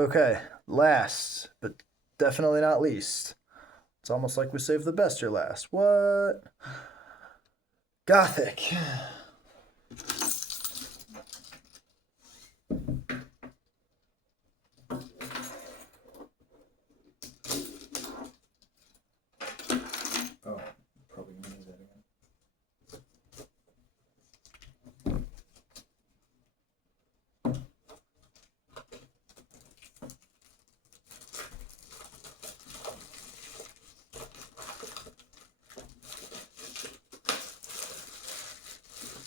Okay, last, but definitely not least. It's almost like we saved the best or last. What? Gothic. Oh, probably gonna use that again.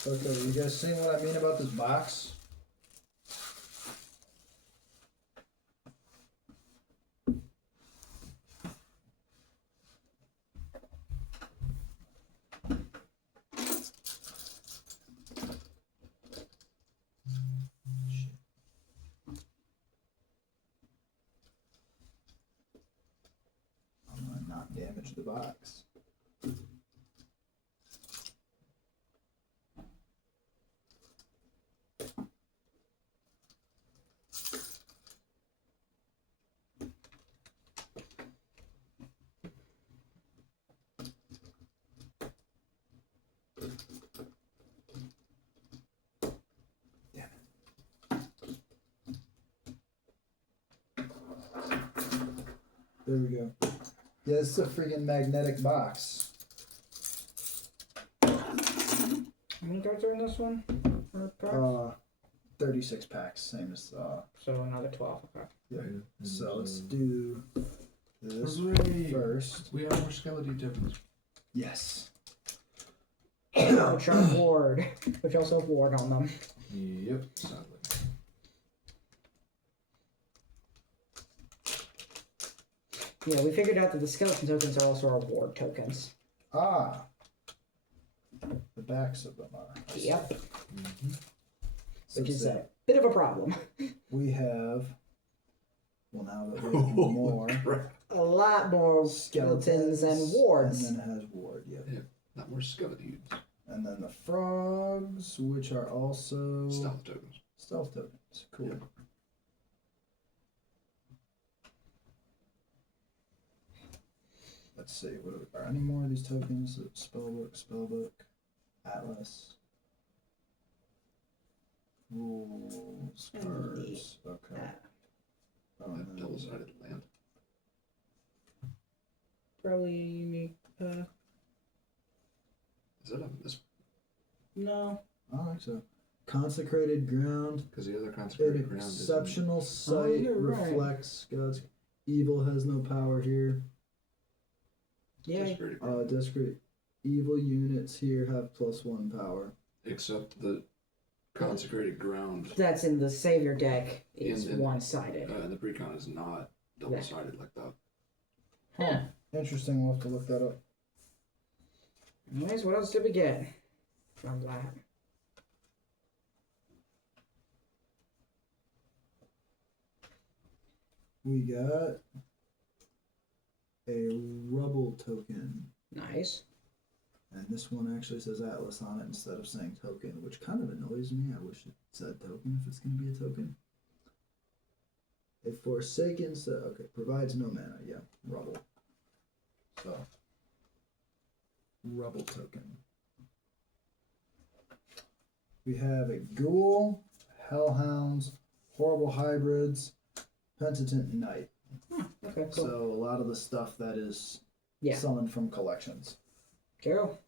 Okay, you guys seeing what I mean about this box? I'm gonna not damage the box. There we go. Yeah, this is a freaking magnetic box. How many cards are in this one? 36 packs, same as So another 12. Okay. yeah. So let's do this Hooray. first. We have more skeleton tokens. Yes. Which are ward, which also have ward on them. Yep, sadly. Yeah, we figured out that the skeleton tokens are also our ward tokens. Ah. The backs of them are. Yep. Mm-hmm. So Which is say a bit of a problem. we have. Well, now that we have more A lot more skeletons and wards. and then it has ward. Yep. Yeah, not more skeletons. And then the frogs, which are also Stealth tokens. stealth tokens. Cool. Yeah. Let's see. What are any more of these tokens? Spellbook, atlas, rules, And cards. Okay. Oh, and then- Double-sided land. Probably unique. Is that a miss? No. I don't think so. Consecrated ground. Because the other An consecrated ground is exceptional sight you're right. reflects God's evil has no power here. Yeah. consecrated ground. Desperate evil units here have +1 power. Except the consecrated ground That's in the savior deck. Is In- one-sided. and the precon is not double-sided like that. Huh. Interesting. We'll have to look that up. Anyways, what else did we get from that? We got a rubble token. Nice. And this one actually says Atlas on it instead of saying token, which kind of annoys me. I wish it said token if it's going to be a token. A Forsaken, okay, provides no mana. Yeah, rubble. So, rubble token. We have a Ghoul, Hellhounds, Horrible Hybrids, Penitent Knight. Okay, cool. So, a lot of the stuff that is Yeah. summoned from collections. Cool.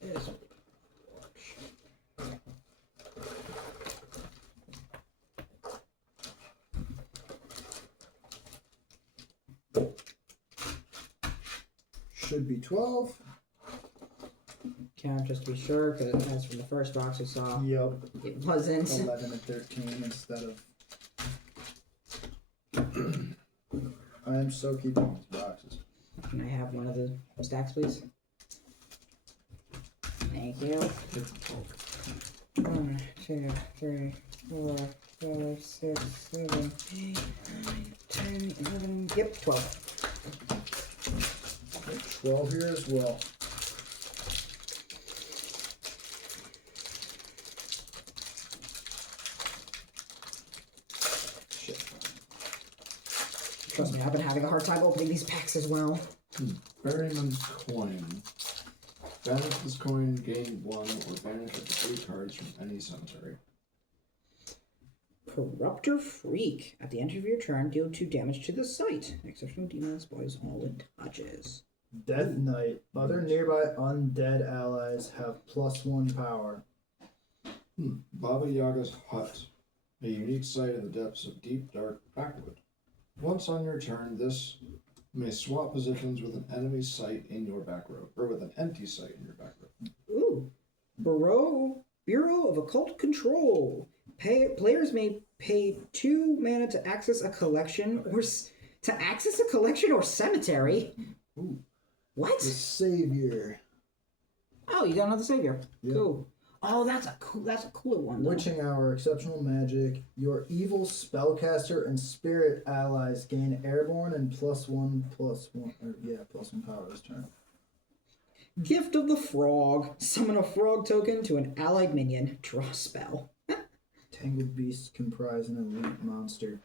There's a Should be 12. count just to be sure, because that's from the first box we saw. Yep. It wasn't. 11 and 13 instead of. I am so keeping these boxes. Can I have one of the stacks, please? Thank you. 1, 2, 3, 4, 5, 6, 7, 8, 9, 10, 11. Yep, 12. 12 here as well. Shit. Trust me, I've been having a hard time opening these packs as well. Ferryman's coin. Banish this coin, gain 1, or banish up to 3 cards from any cemetery. Corruptor Freak. At the end of your turn, deal 2 damage to the site. Exceptional demon spoils all it touches. Death Knight. Other nearby undead allies have +1 power. Baba Yaga's Hut. A unique site in the depths of deep, dark backwood. Once on your turn, this may swap positions with an enemy site in your back row, or with an empty site in your back row. Ooh. Bureau of Occult Control. Players may pay 2 mana to access a collection or cemetery. Ooh. What? The Savior. Oh, you don't know the Savior. Yeah. Cool. Oh, that's a cooler one. Though. Witching Hour, exceptional magic. Your evil spellcaster and spirit allies gain airborne and +1 power this turn. Gift of the Frog. Summon a frog token to an allied minion. Draw a spell. Tangled beasts comprise an elite monster.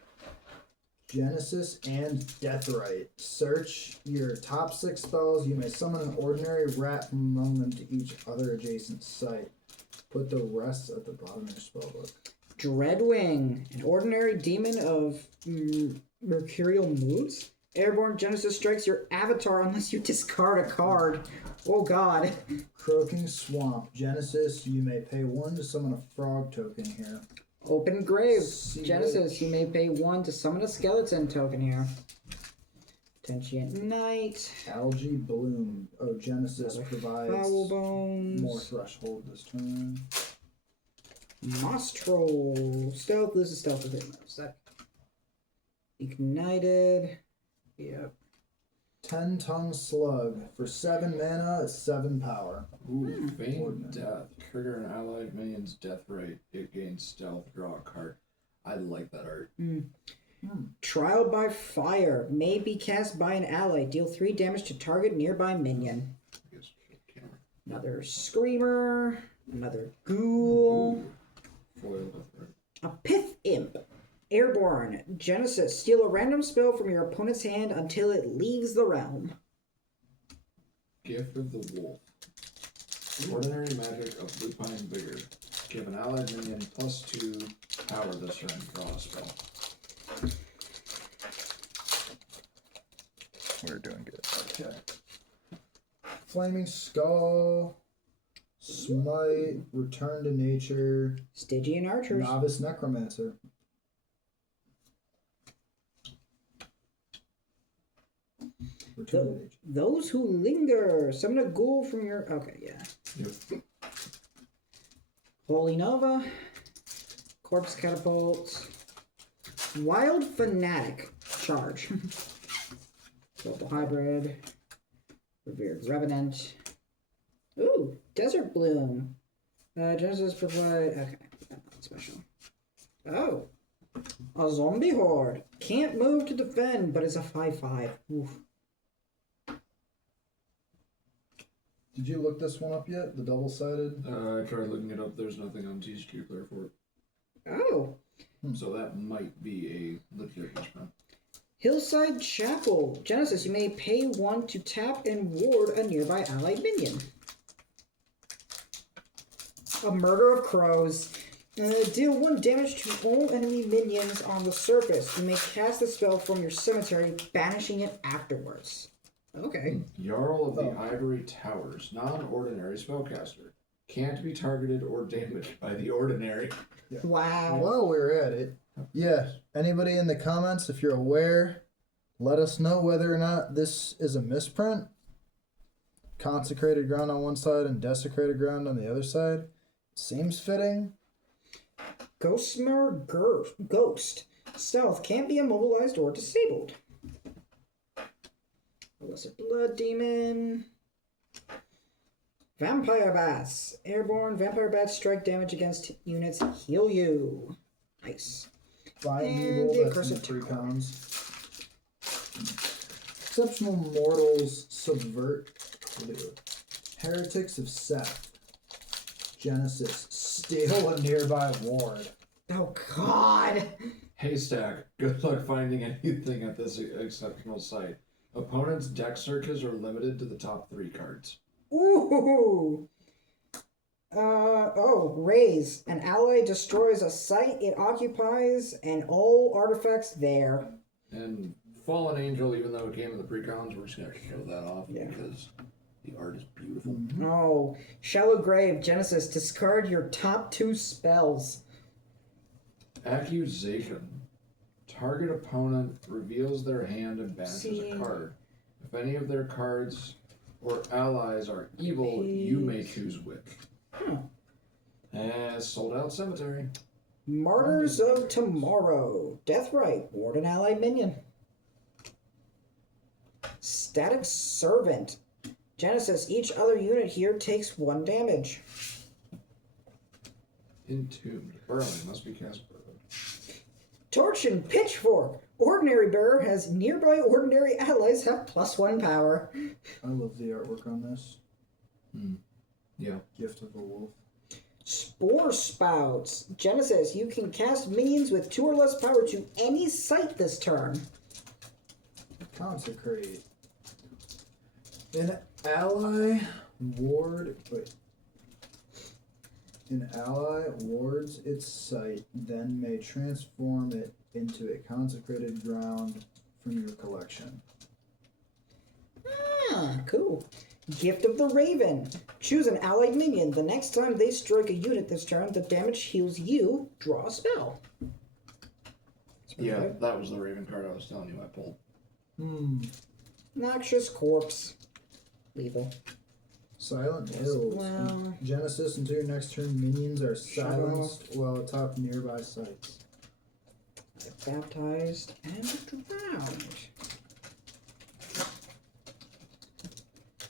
Genesis and Deathrite. Search your top 6 spells. You may summon an ordinary rat from among them to each other adjacent site. Put the rest at the bottom of your spellbook. Dreadwing. An ordinary demon of mercurial moods. Airborne Genesis strikes your avatar unless you discard a card. Oh god. Croaking Swamp. Genesis, you may pay 1 to summon a frog token here. Open Grave. See Genesis, which- you may pay 1 to summon a skeleton token here. Tentient Knight. Algae Bloom. Oh, Genesis Foul provides Bones. more threshold this turn. Moss Troll. Stealth. This is stealth within moves. Ignited. Yep. 10-tongue slug. For 7 mana, 7 power. Ooh, Feign Ordinary. Death. Trigger an allied minion's death rate. It gains stealth. Draw a card. I like that art. Trial by Fire. May be cast by an ally. Deal 3 damage to target nearby minion. I guess camera. Another Screamer. Another Ghoul. Foil death rate. A Pith Imp. Airborne. Genesis. Steal a random spell from your opponent's hand until it leaves the realm. Gift of the Wolf. Ordinary magic of Lupine Vigor. Give an allied minion +2 power this turn. Draw a spell. We're doing good. Okay. Flaming Skull. Smite. Return to Nature. Stygian Archers. Novice Necromancer. Return to Nature. Those who linger. Summon a ghoul from your... Okay, yeah. Yep. Holy Nova. Corpse Catapult. Wild Fanatic. Charge. Global Hybrid. Revered Revenant. Ooh, Desert Bloom. Genesis provide... Okay, not special. Oh. A zombie horde. Can't move to defend, but it's a 5/5. Oof. Did you look this one up yet? The double-sided? I tried looking it up. There's nothing on TCG Player for it. Oh. So that might be a legit misprint. Hillside Chapel. Genesis, you may pay 1 to tap and ward a nearby allied minion. A Murder of Crows. Deal 1 damage to all enemy minions on the surface. You may cast the spell from your cemetery, banishing it afterwards. Okay. Jarl of the Ivory Towers. Non-ordinary spellcaster. Can't be targeted or damaged by the ordinary. Yeah. Wow. While we're at it, yeah, anybody in the comments, if you're aware, let us know whether or not this is a misprint. Consecrated ground on one side and desecrated ground on the other side. Seems fitting. Ghostmare Ghost. Stealth can't be immobilized or disabled. Illicit Blood Demon. Vampire Bats. Airborne Vampire Bats strike damage against units. Heal you. Nice. Find And evil, the that's in Accursed 3 Tower. pounds. Exceptional mortals subvert clue. Heretics of Seth. Genesis. Steal a nearby ward. Oh God. Haystack. Good luck finding anything at this exceptional site. Opponents' deck searches are limited to the top 3 cards. Ooh. Raise. An ally destroys a site it occupies and all artifacts there. And Fallen Angel, even though it came in the pre-cons, we're just going to show that off Yeah. because the art is beautiful. Oh, Shallow Grave, Genesis, discard your top 2 spells. Accusation. Target opponent reveals their hand and banishes a card. If any of their cards or allies are evil, you may choose which. Sold Out Cemetery. Martyrs of Tomorrow, Deathrite, ward an ally minion. Static Servant, Genesis, each other unit here takes 1 damage. Entombed. Burrowing must be cast burrowed. Torch and Pitchfork, Ordinary Bearer has nearby ordinary allies have +1 power. I love the artwork on this. Yeah. Gift of the Wolf. Spore Spouts, Genesis, you can cast minions with 2 or less power to any site this turn. Consecrate. An ally wards its site, then may transform it into a consecrated ground from your collection. Ah, cool. Gift of the Raven. Choose an allied minion. The next time they strike a unit this turn, the damage heals you. Draw a spell. Yeah, that was the Raven card I was telling you I pulled. Noxious Corpse. Lethal. Silent Hills. Well, Genesis, until your next turn, minions are silenced while atop nearby sites. get baptized and drowned.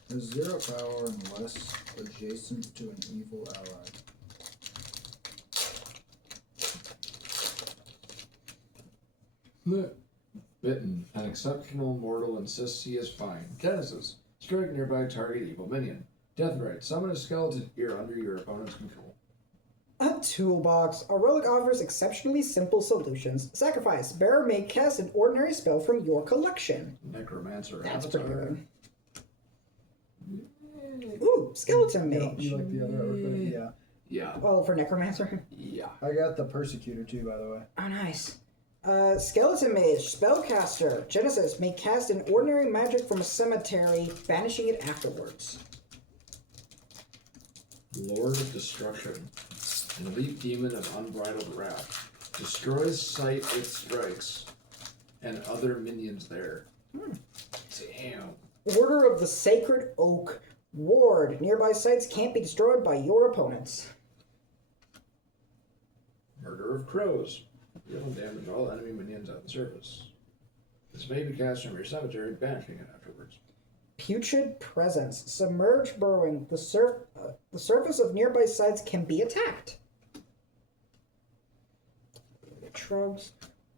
Has 0 power unless adjacent to an evil ally. Bitten. An exceptional mortal insists he is fine. Genesis. Strike nearby target evil minion. Deathrite. Summon a skeleton ear under your opponent's control. A toolbox. A relic offers exceptionally simple solutions. Sacrifice. Bearer may cast an ordinary spell from your collection. Necromancer. That's Avatar. pretty good. Ooh, Skeleton You Mage. like the other artwork? But yeah. Yeah. Oh, for Necromancer? Yeah. I got the Persecutor too, by the way. Oh, nice. Skeleton Mage, Spellcaster. Genesis may cast an ordinary magic from a cemetery, banishing it afterwards. Lord of Destruction. An elite demon of unbridled wrath. Destroys site it strikes and other minions there. Damn. Order of the Sacred Oak. Ward. Nearby sites can't be destroyed by your opponents. Murder of Crows. Deal damage all enemy minions at the surface. This may be cast from your cemetery, banishing it afterwards. Putrid Presence. Submerged Burrowing. The surface of nearby sites can be attacked. Shrugs.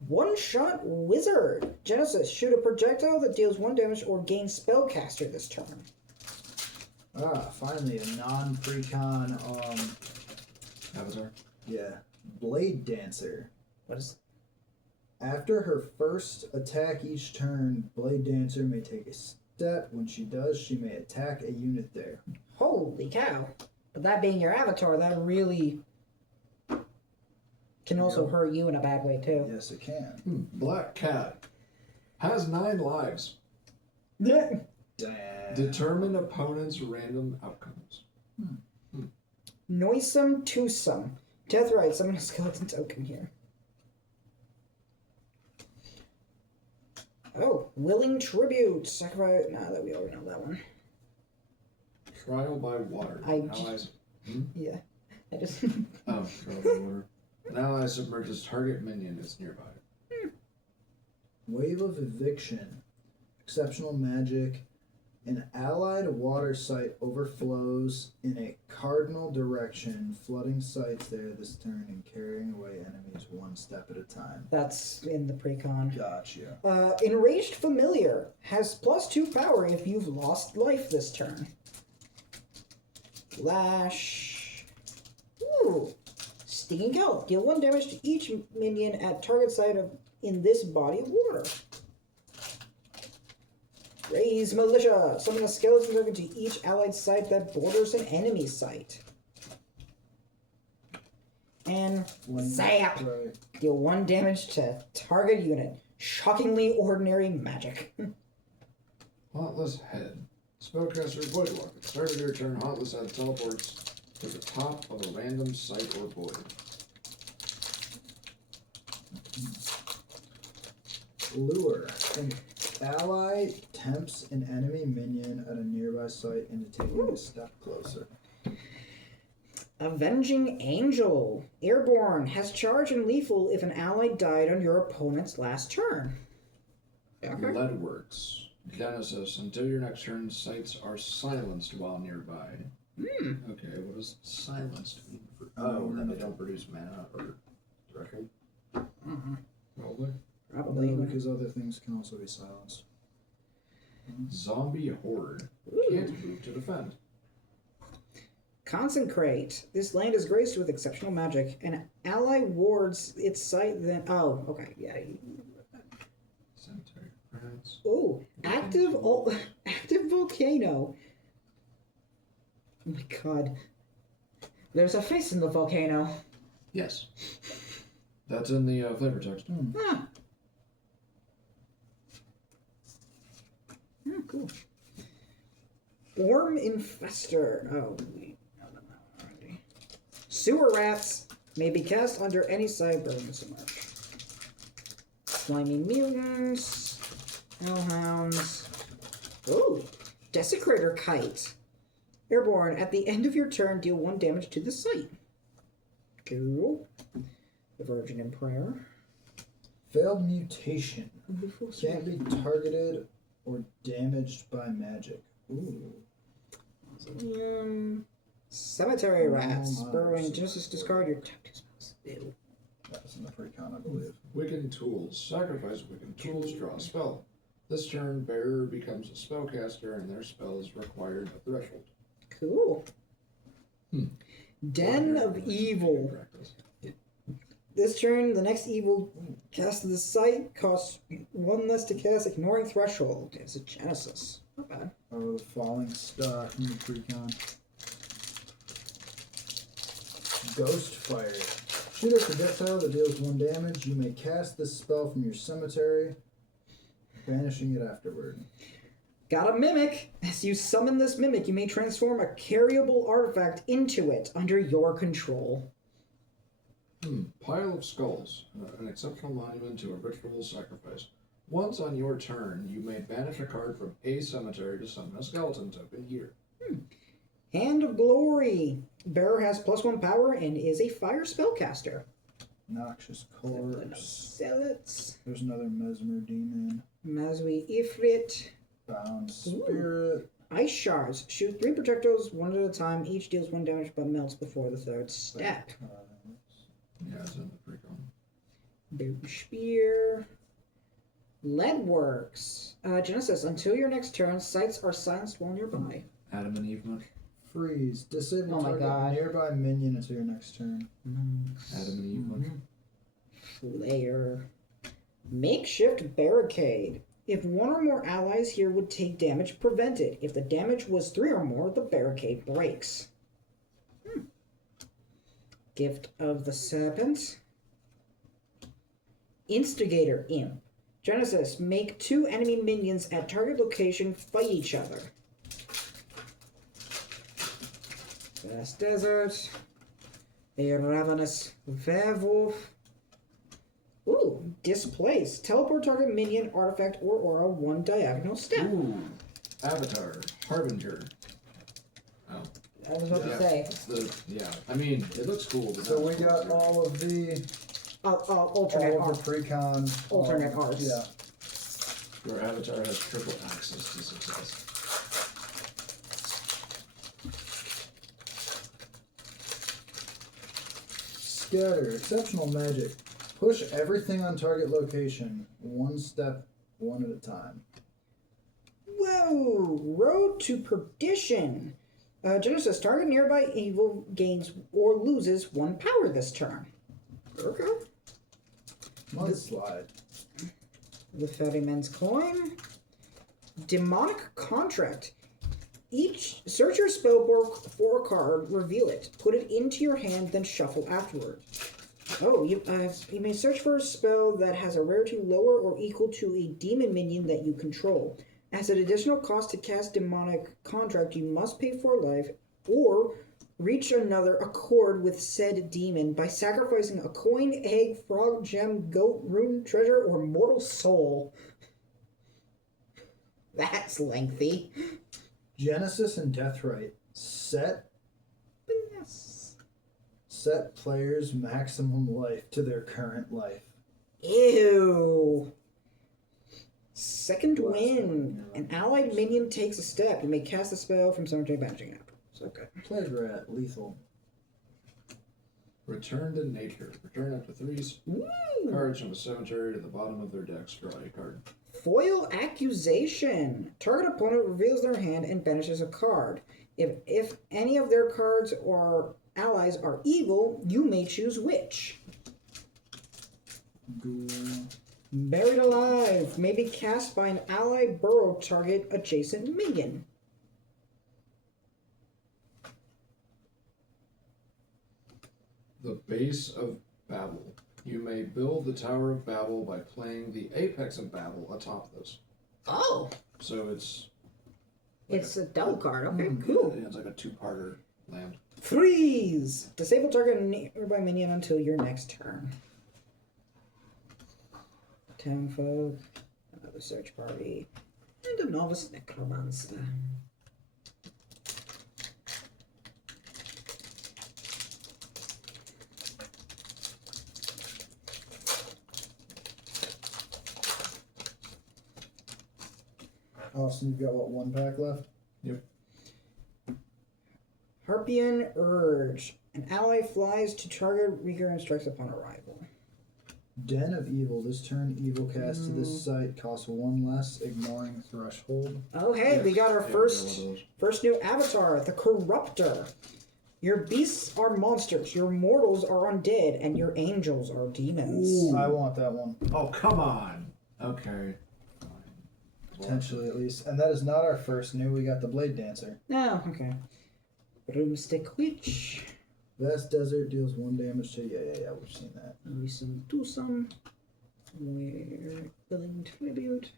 One-shot Wizard. Genesis. Shoot a projectile that deals 1 damage or gain Spellcaster this turn. Finally, a non-precon, Avatar. yeah, Blade Dancer. What is... After her first attack each turn, Blade Dancer may take a step. When she does, she may attack a unit there. Holy cow. But that being your avatar, that really can also hurt you in a bad way, too. Yes, it can. Black Cat. Has 9 lives. Yeah. Damn. Determine opponent's random outcomes. Noisome Twosome. Deathrite, summon a skeleton token here. Oh, Willing Tribute. Sacrifice. Nah, that we already know that one. Trial by water. I- Allies. Yeah. I just. Oh, trial by water. An ally submerges target minion is nearby. Wave of Eviction. Exceptional magic. An allied water site overflows in a cardinal direction, flooding sites there this turn and carrying away enemies one step at a time. That's in the precon. Gotcha. Enraged Familiar has +2 power if you've lost life this turn. Lash. Ooh. Stinging Gelt. Deal 1 damage to each minion at target site in this body of water. Raise Militia. Summon a skeleton token to each allied site that borders an enemy site. And Zap. Right. Deal 1 damage to target unit. Shockingly ordinary magic. Hauntless Head. Spellcaster Void Walk. At the start of your turn, Hauntless Head teleports to the top of a random site or void. Lure. An ally tempts an enemy minion at a nearby site into taking a step closer. Avenging Angel. Airborne. Has charge and lethal if an ally died on your opponent's last turn. Leadworks. Genesis. Until your next turn, sites are silenced while nearby. Okay, what does silenced mean? Oh, then they don't produce mana or directly? Probably. Probably. No, because other things can also be silenced. Zombie Horde. Can't move to defend. Consecrate. This land is graced with exceptional magic. An ally wards its site then... Oh, okay. Yeah. Cemetery Rats. Ooh. Active volcano. Oh my god. There's a face in the volcano. Yes. That's in the flavor text. Ah. Oh, cool. Worm Infester. Oh, we know them already. Sewer Rats may be cast under any side burning the submerge. Slimy Mutants. Hellhounds. Oh, Desecrator Kite. Airborne. At the end of your turn, deal 1 damage to the site. Cool. The Virgin in Prayer. Failed mutation. Can't be targeted or damaged by magic. Ooh. Cemetery Rats. Oh, my. Burrowing Genesis, discard your tactic spells. Ew. That was in the precon, I believe. Wiccan Tools. Sacrifice Wiccan Tools, draw a spell. This turn, bearer becomes a spellcaster and their spell is required at threshold. Cool. Den of Evil. This turn, the next evil cast to the site costs 1 less to cast, ignoring threshold. It's a Genesis. Not bad. Oh, the falling star from the precon. Ghost Fire. Shoot a projectile that deals 1 damage. You may cast this spell from your cemetery, banishing it afterward. Got a Mimic. As you summon this Mimic, you may transform a carryable artifact into it under your control. Pile of Skulls. An exceptional monument to a ritual sacrifice. Once on your turn, you may banish a card from a cemetery to summon a skeleton token here. Hand of Glory. Bearer has +1 power and is a fire spellcaster. Noxious Corpse. Zealots. There's another Mesmer Demon. Mazui Ifrit. Bound Spirit. Ice Shards. Shoot 3 projectiles 1 at a time. Each deals 1 damage but melts before the 3rd step. Yeah, it's in the precon. Boom Spear. Leadworks. Genesis. Until your next turn, sites are silenced while nearby. Adam and Eve much? Freeze. Disable Oh my target God. nearby minion until your next turn. Adam and Eve much? Flare. Makeshift Barricade. If 1 or more allies here would take damage, prevent it. If the damage was 3 or more, the barricade breaks. Gift of the Serpent. Instigator Imp. Genesis, make 2 enemy minions at target location fight each other. Vast Desert. A Ravenous Werewolf. Ooh, Displace. Teleport target minion, artifact, or aura 1 diagonal step. Ooh. Avatar. Harbinger. Oh. I was about to say. It's I mean, it looks cool. But So not we cool, got too. all of the Alternate all art. of the precon. Alternate arts. Yeah. Your avatar has triple access to success. Scatter. Exceptional magic. Push everything on target location. One step, one at a time. Whoa! Road to Perdition. Genesis, target nearby evil gains or loses 1 power this turn. Okay. Mudslide. The Ferryman's Coin. Demonic Contract. Search your spellbook for a card, reveal it, put it into your hand, then shuffle afterward. Oh, you may search for a spell that has a rarity lower or equal to a demon minion that you control. As an additional cost to cast Demonic Contract, you must pay for life or reach another accord with said demon by sacrificing a coin, egg, frog, gem, goat, rune, treasure, or mortal soul. That's lengthy. Genesis and Deathrite. Set Yes. players' maximum life to their current life. Ew. Second Last wind. one, An allied minion takes a step. You may cast a spell from cemetery banishing it. It's okay. Plague Rat. Lethal. Return to nature. Return up to 3 cards from a cemetery to the bottom of their decks. Draw a card. Foil Accusation. Target opponent reveals their hand and banishes a card. If any of their cards or allies are evil, you may choose which. Ghoul. Buried Alive may be cast by an ally burrow target adjacent minion. The Base of Babel. You may build the Tower of Babel by playing the Apex of Babel atop this. Oh, So it's it's a double card. Okay, cool. It's like a 2-parter land. Freeze! Disable target nearby minion until your next turn. Townfolk, another search party, and a novice necromancer. Austin, you've got what, 1 pack left? Yep. Harpian Urge. An ally flies to target Rigor and strikes upon arrival. Den of Evil. This turn, evil cast to this site costs 1 less, ignoring threshold. Oh hey, we got our Yeah, first new avatar, the Corruptor. Your beasts are monsters, your mortals are undead, and your angels are demons. I want that one. Oh, come on. Okay. Fine. Potentially, at least. And that is not our first new. We got the Blade Dancer. No, okay. Broomstick Witch. Vast Desert deals 1 damage to... Yeah, we've seen that. Listen to some. We're Willing Tribute.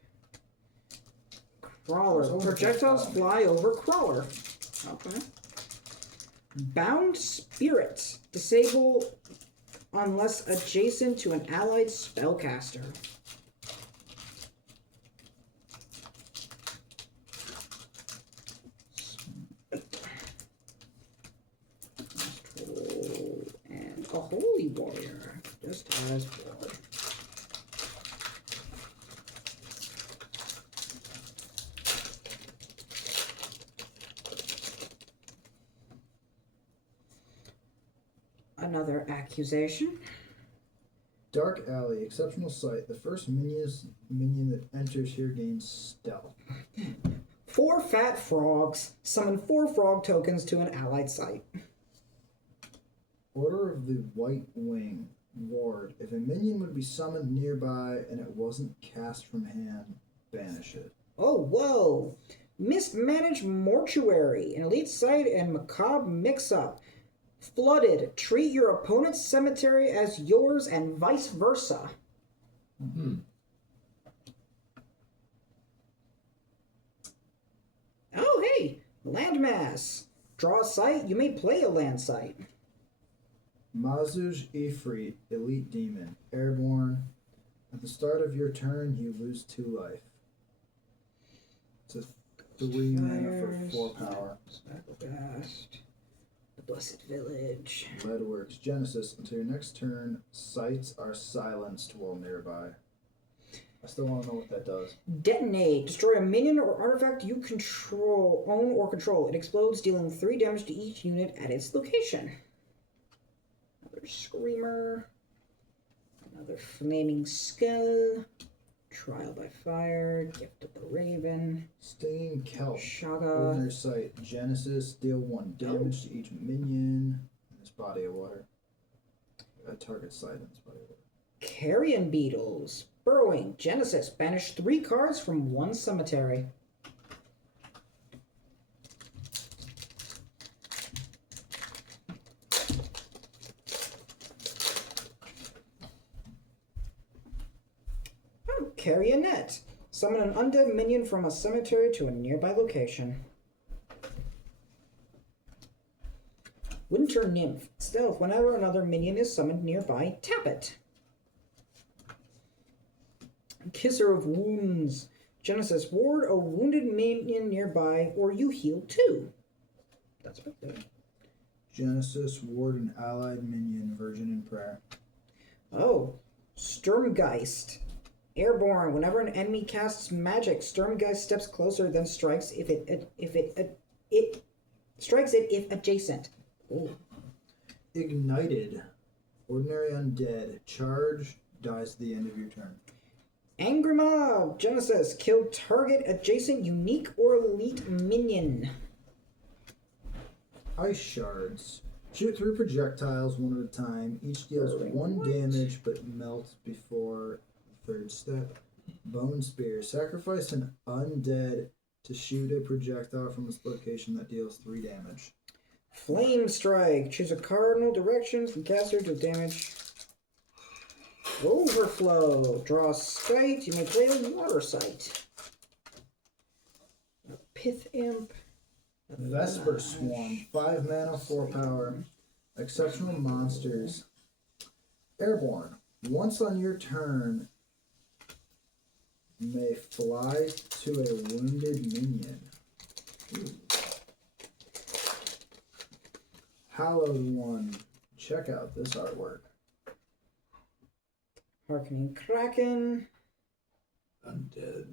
Crawler. Projectiles fly over Crawler. Okay. Bound Spirit. Disable unless adjacent to an allied spellcaster. And a Holy Warrior. Just as before. Another accusation. Dark Alley. Exceptional sight. The first minion that enters here gains stealth. 4 fat frogs. Summon 4 frog tokens to an allied site. Order of the White Wing. Ward. If a minion would be summoned nearby and it wasn't cast from hand, banish it. Oh, whoa. Mismanaged Mortuary. An elite site and macabre mix-up. Flooded. Treat your opponent's cemetery as yours and vice versa. Oh, hey. Landmass. Draw a site. You may play a land site. Mazuj Ifrit, Elite Demon. Airborne. At the start of your turn, you lose 2 life. It's a 3 mana for 4 power. Spellcast. The Blessed Village. Leadworks. Genesis. Until your next turn, sights are silenced while nearby. I still want to know what that does. Detonate. Destroy a minion or artifact you own or control. It explodes, dealing 3 damage to each unit at its location. Another Another Screamer. Another Flaming Skull. Trial by Fire. Gift of the Raven. Stinging Kelp. Shaga. Ordinary sight. Genesis. Deal 1 damage to each minion in this body of water. A target side in this body of water. Carrion Beetles. Burrowing. Genesis. Banish 3 cards from 1 cemetery. Carrionet. Summon an undead minion from a cemetery to a nearby location. Winter Nymph. Stealth. Whenever another minion is summoned nearby, tap it. Kisser of Wounds. Genesis. Ward a wounded minion nearby, or you heal 2. That's about good. Genesis. Ward an allied minion. Virgin in prayer. Oh. Sturmgeist. Airborne. Whenever an enemy casts magic, Sturmgeist steps closer, then strikes if adjacent. Ooh. Ignited. Ordinary undead. Charge. Dies at the end of your turn. Angry Mob. Genesis. Kill target adjacent unique or elite minion. Ice Shards. Shoot 3 projectiles one at a time. Each deals 1 damage but melts before the 3rd step. Bone Spear. Sacrifice an undead to shoot a projectile from its location that deals 3 damage. Flame Strike. Choose a cardinal direction from caster to damage. Overflow. Draw a sight. You may play a water sight. A Pith Imp. Vesper Swarm. 5 mana, 4 power. Exceptional monsters. Airborne. Once on your turn, may fly to a wounded minion. Ooh. Hallowed One. Check out this artwork. Harkening Kraken. Undead.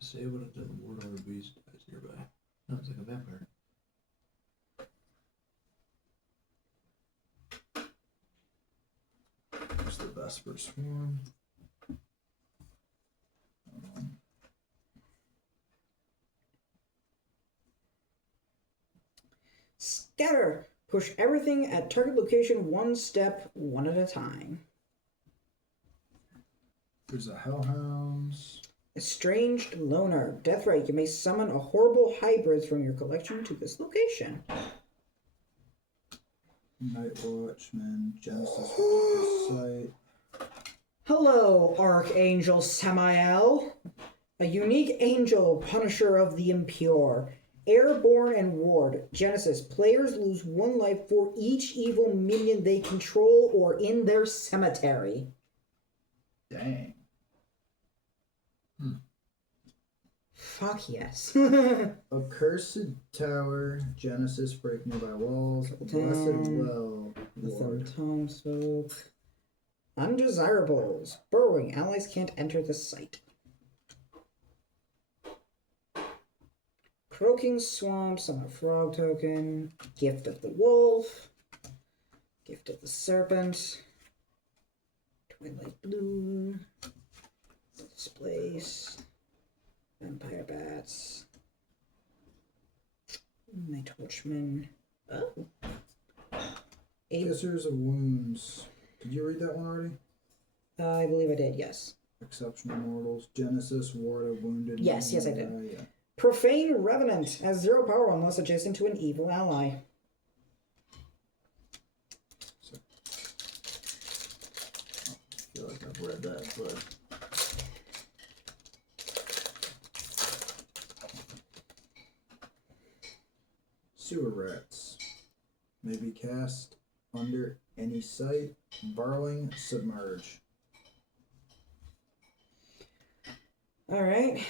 Disable it to ward over beast dies nearby. Sounds like a vampire. There's the Vesper Swarm. Scatter. Push everything at target location 1 step, 1 at a time. There's a Hellhounds. Estranged Loner. Deathrite. You may summon a horrible hybrid from your collection to this location. Night Watchman. Genesis with Sight. Hello, Archangel Samael. A unique angel, punisher of the impure. Airborne and Ward. Genesis. Players lose 1 life for each evil minion they control or in their cemetery. Dang. Fuck yes. Accursed Tower. Genesis. Break nearby walls. Blessed Well. Ward. Townsfolk. Undesirables. Burrowing. Allies can't enter the site. Croaking Swamp. Summon a frog token. Gift of the Wolf. Gift of the Serpent. Twilight Blue. Displace. Vampire Bats. Night Watchman. Oh. Kissers of Wounds. Did you read that one already? I believe I did, yes. Exceptional Mortals. Genesis. Ward of Wounded. Yes, I did. Yeah. Profane Revenant has 0 power unless adjacent to an evil ally. So, I feel like I've read that, but Sewer Rats may be cast under any site. Borrowing. Submerge. Alright.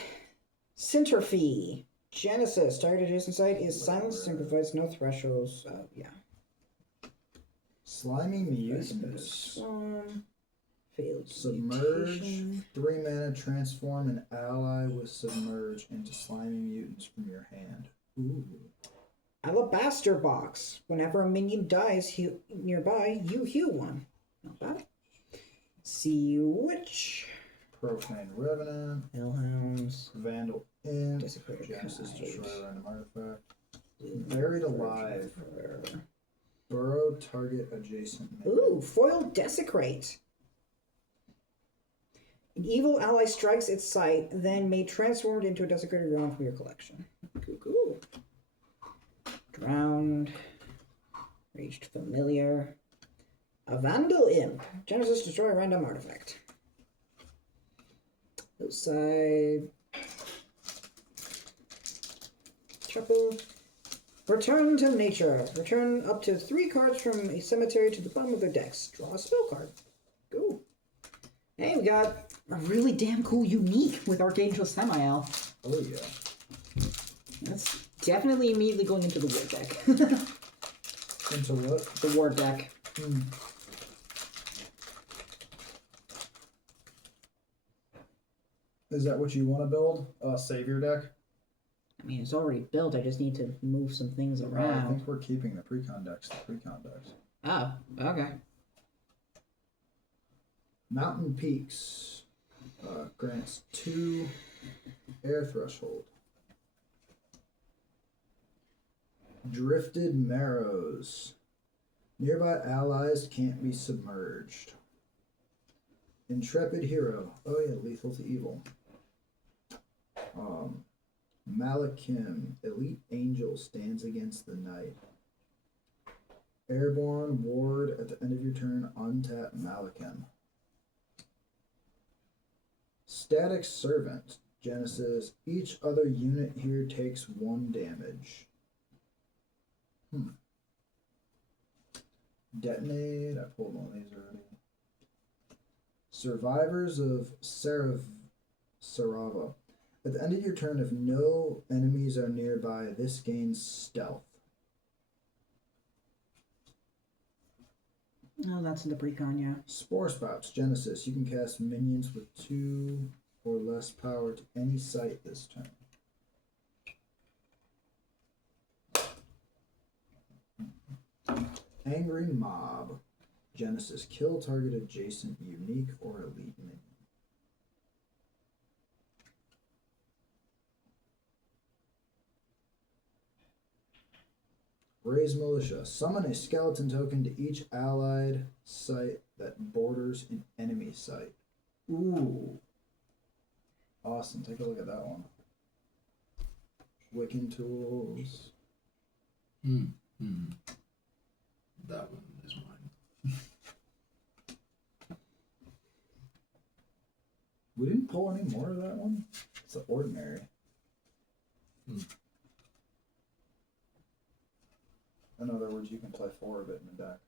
Centerfee. Genesis. Target adjacent site is silenced and provides no thresholds. Yeah. Slimy Mutants. Swarm. Failed. Submerge. mutation. 3 mana. Transform an ally with Submerge into Slimy Mutants from your hand. Ooh. Alabaster Box. Whenever a minion dies nearby, you heal one. Not bad. Sea Witch. Profane Revenant. Hellhounds. Vandal Imp. Desecrated Genesis Kite. Destroy random artifact. Buried Alive. Forever. Burrow target adjacent minion. Ooh, Foil Desecrate. An evil ally strikes its site, then may transform it into a desecrated realm from your collection. Cool. Drowned. Raged Familiar. A Vandal Imp. Genesis Destroy a random artifact. Outside. Shuffle. Return to nature. Return up to 3 cards from a cemetery to the bottom of their decks. Draw a spell card. Go. Hey, we got a really damn cool unique with Archangel Samael. Oh yeah. That's definitely immediately going into the war deck. Into what? The war deck. Is that what you want to build? Savior deck? I mean, it's already built. I just need to move some things I around. think we're keeping the precon decks. Oh, okay. Mountain Peaks grants 2 air threshold. Drifted Marrows. Nearby allies can't be submerged. Intrepid Hero. Oh yeah, lethal to evil. Malakim. Elite Angel stands against the Knight. Airborne Ward at the end of your turn. Untap Malakim. Static Servant. Genesis. Each other unit here takes 1 damage. Detonate. I pulled one of these already. Survivors of Sarava. At the end of your turn, if no enemies are nearby, this gains stealth. Oh, that's in the precon, yeah. Spore Spouts. Genesis. You can cast minions with 2 or less power to any site this turn. Angry Mob. Genesis. Kill target adjacent, unique, or elite minion. Raise Militia. Summon a skeleton token to each allied site that borders an enemy site. Ooh. Awesome. Take a look at that one. Wiccan Tools. That one is mine. We didn't pull any more of that one? It's the ordinary. In other words, you can play 4 of it in the deck.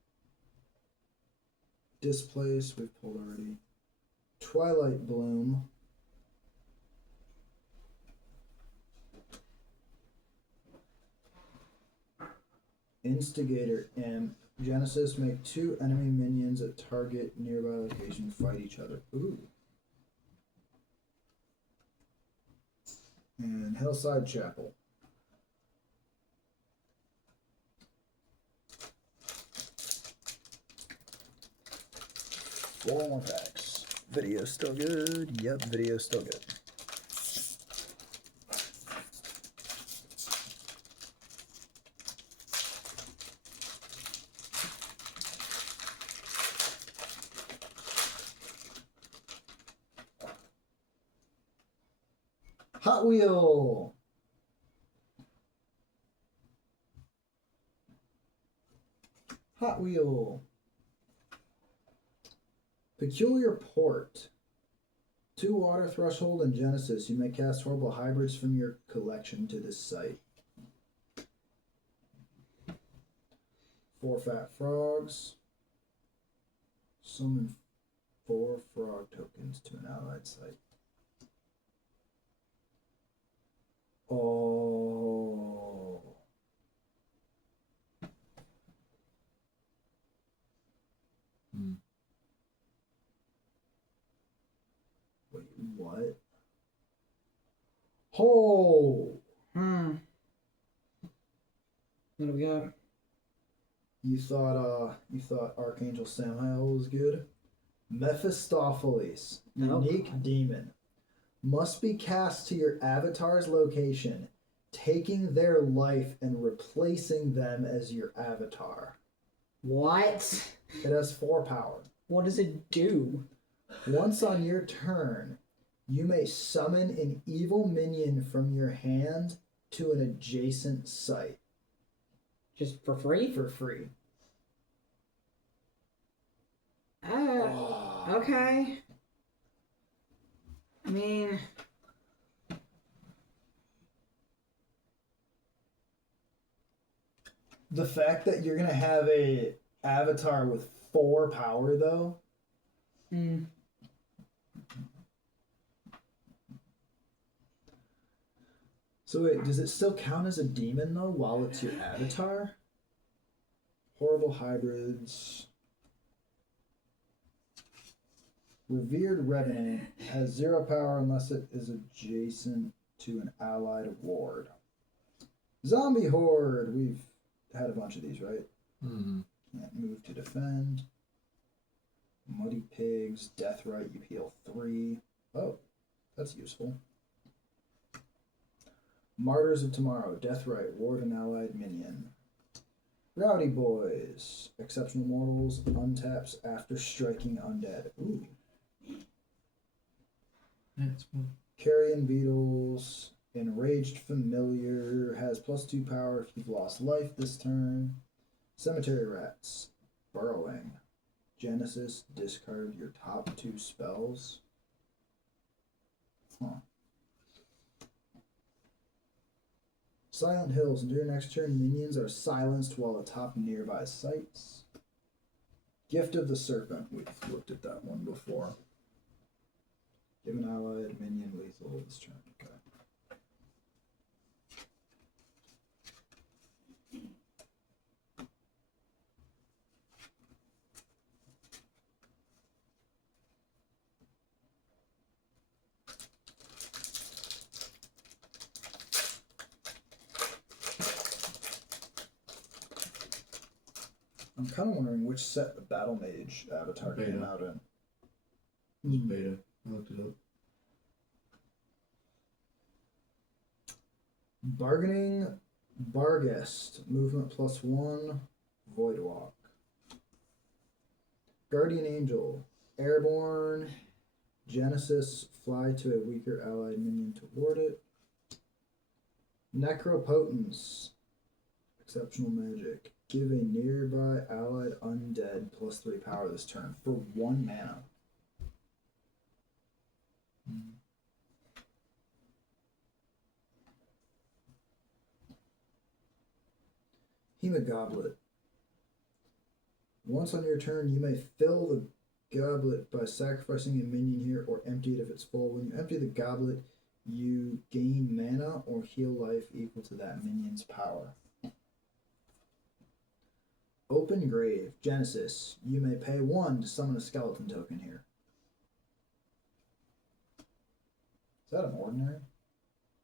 Displace, we've pulled already. Twilight Bloom. Instigator Imp. Genesis, make 2 enemy minions at target nearby location fight each other. Ooh. And Hillside Chapel. Four more packs. Video's still good. Yep, video's still good. Hot Wheel. Hot Wheel. Peculiar Port. 2 water threshold and Genesis. You may cast horrible hybrids from your collection to this site. 4 fat frogs. Summon 4 frog tokens to an allied site. Oh. Wait, what? Oh. What do we got? You thought Archangel Samael was good? Mephistopheles, Oh, unique God. demon, must be cast to your avatar's location, taking their life and replacing them as your avatar. What? It has 4 power. What does it do? Once on your turn, you may summon an evil minion from your hand to an adjacent site Just for free? for free. Okay. I mean, The fact that you're gonna have a avatar with 4 power though. So wait, does it still count as a demon though while it's your avatar? Horrible hybrids. Revered Revenant has 0 power unless it is adjacent to an allied ward. Zombie Horde. We've had a bunch of these, right? Mm-hmm. Can't move to defend. Muddy Pigs. Deathrite. You heal 3. Oh, that's useful. Martyrs of Tomorrow. Deathrite. Ward an allied minion. Rowdy Boys. Exceptional Mortals. Untaps after striking undead. Ooh. Yeah, it's fun. Carrion Beetles. Enraged Familiar has +2 power if you've lost life this turn. Cemetery Rats. Burrowing. Genesis. Discard your top 2 spells. Huh. Silent Hills. Until your next turn, minions are silenced while atop nearby sites. Gift of the Serpent. We've looked at that one before. Give an allied minion lethal this turn. Okay. I'm kind of wondering which set the Battle Mage avatar came Beta. out in. It was beta. I looked it up. Bargaining Barghest. Movement +1. Voidwalk. Guardian Angel. Airborne. Genesis. Fly to a weaker allied minion toward it. Necropotence. Exceptional magic. Give a nearby allied undead +3 power this turn for 1 mana. Hemagoblet. Once on your turn, you may fill the goblet by sacrificing a minion here or empty it if it's full. When you empty the goblet, you gain mana or heal life equal to that minion's power. Open Grave. Genesis. You may pay 1 to summon a skeleton token here. Is that an ordinary?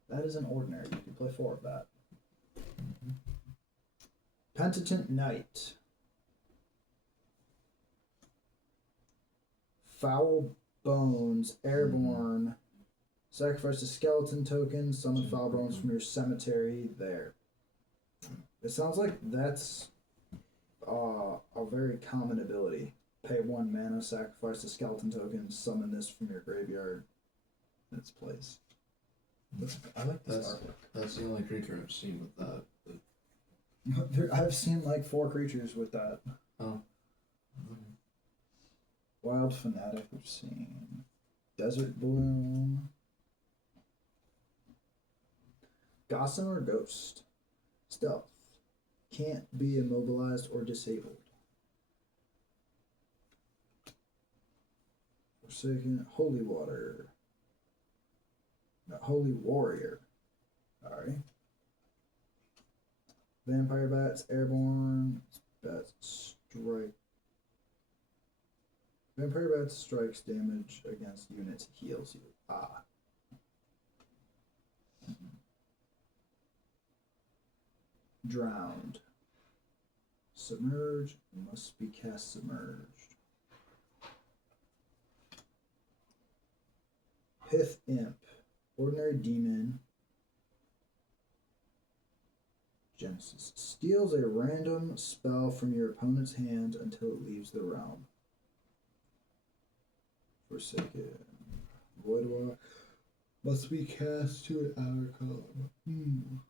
That is an ordinary. You can play 4 of that. Penitent Knight. Foul Bones. Airborne. Sacrifice a skeleton token. Summon Foul Bones from your cemetery there. It sounds like that's a very common ability. Pay 1 mana, sacrifice a skeleton token, summon this from your graveyard in its place. I like this artwork. That's the only creature I've seen with that. I've seen like 4 creatures with that. Oh. Wild Fanatic, we've seen. Desert Bloom. Gossamer Ghost. Stealth. Can't be immobilized or disabled. Forsaken. Holy Water. No, Holy Warrior. Sorry. Vampire Bats. Airborne. Bats strike. Vampire Bats strikes damage against units, heals you. Drowned. Submerge must be cast submerged. Pith Imp. Ordinary demon. Genesis. Steals a random spell from your opponent's hand until it leaves the realm. Forsaken. Void Walk. Must be cast to an outer column.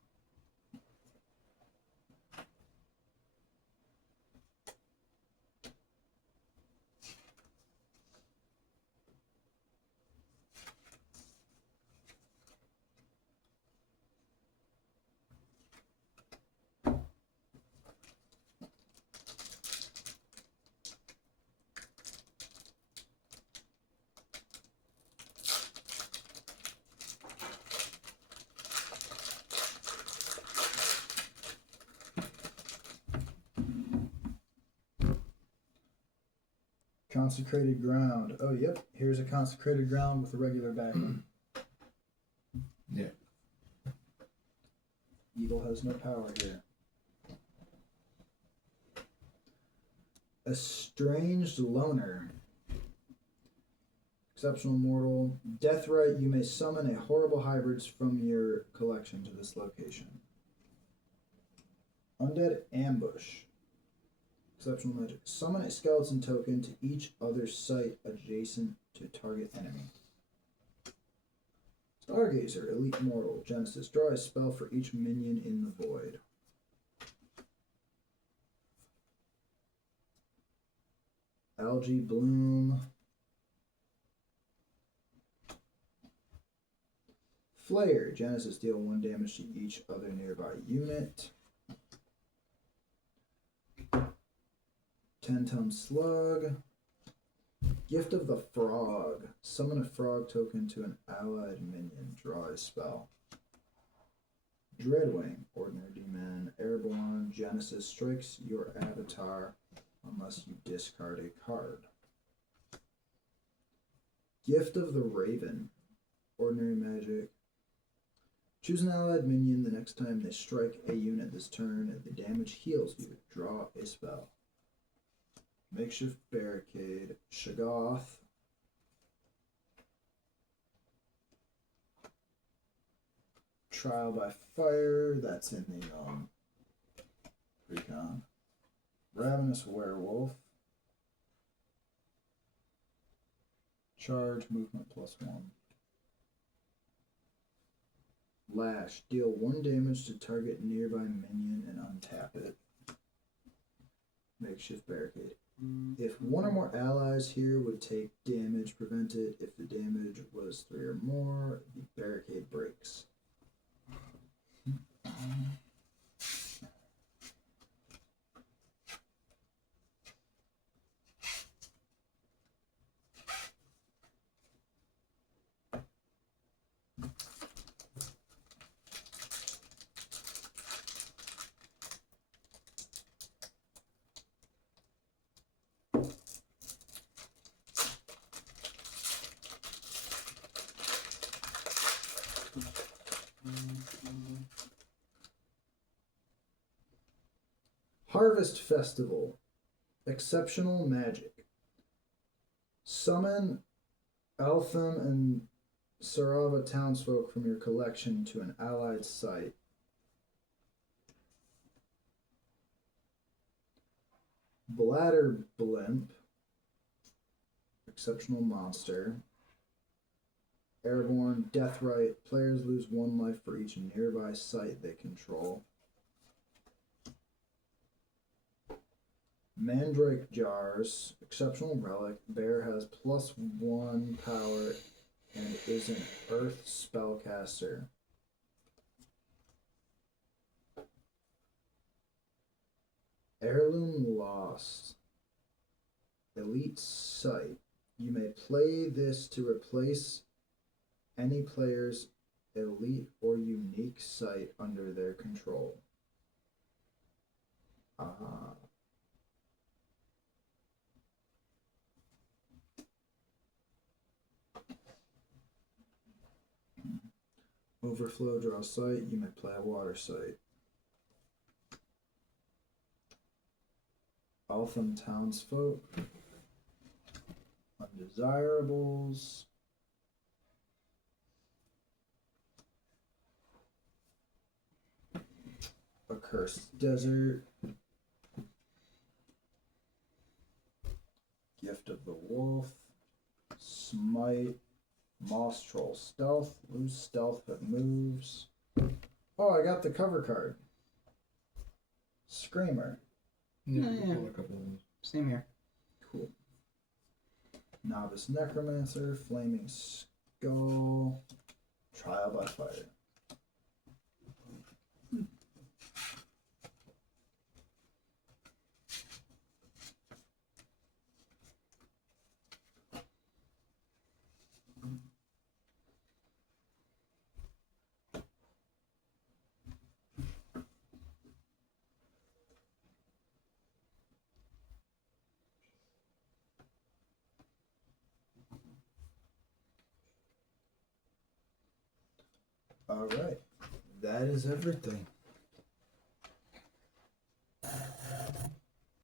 Consecrated ground. Oh, yep. Here's a consecrated ground with a regular background. Yeah. Evil has no power here. Estranged Loner. Exceptional mortal. Deathrite. You may summon a horrible hybrids from your collection to this location. Undead Ambush. Exceptional magic. Summon a skeleton token to each other site adjacent to target enemy. Stargazer, Elite Mortal. Genesis. Draw a spell for each minion in the void. Algae Bloom. Flare. Genesis. Deal 1 damage to each other nearby unit. 10-ton Slug. Gift of the Frog. Summon a frog token to an allied minion. Draw a spell. Dreadwing. Ordinary demon. Airborne. Genesis. Strikes your avatar unless you discard a card. Gift of the Raven. Ordinary magic. Choose an allied minion the next time they strike a unit this turn. The damage heals you. Draw a spell. Makeshift Barricade. Shoggoth. Trial by Fire. That's in the Recon. Ravenous Werewolf. Charge. Movement +1. Lash. Deal 1 damage to target nearby minion and untap it. Makeshift Barricade. If one or more allies here would take damage, prevent it. If the damage was 3 or more, the barricade breaks. Harvest Festival. Exceptional magic. Summon Eltham and Sarava townsfolk from your collection to an allied site. Bladder Blimp. Exceptional monster. Airborne Deathrite. Players lose 1 life for each nearby site they control. Mandrake Jars. Exceptional relic. Bear has +1 power and is an earth spellcaster. Heirloom Lost. Elite Sight. You may play this to replace any player's elite or unique sight under their control. Overflow, draw sight. You may play a water sight. Eltham townsfolk. Undesirables. Accursed desert. Gift of the wolf. Smite. Moss troll stealth. Lose stealth but moves. Oh, I got the cover card. Screamer. Yeah, Oh, we yeah. pulled a couple of those. Same here. Cool. Novice Necromancer, Flaming Skull, Trial by Fire. All right, that is everything.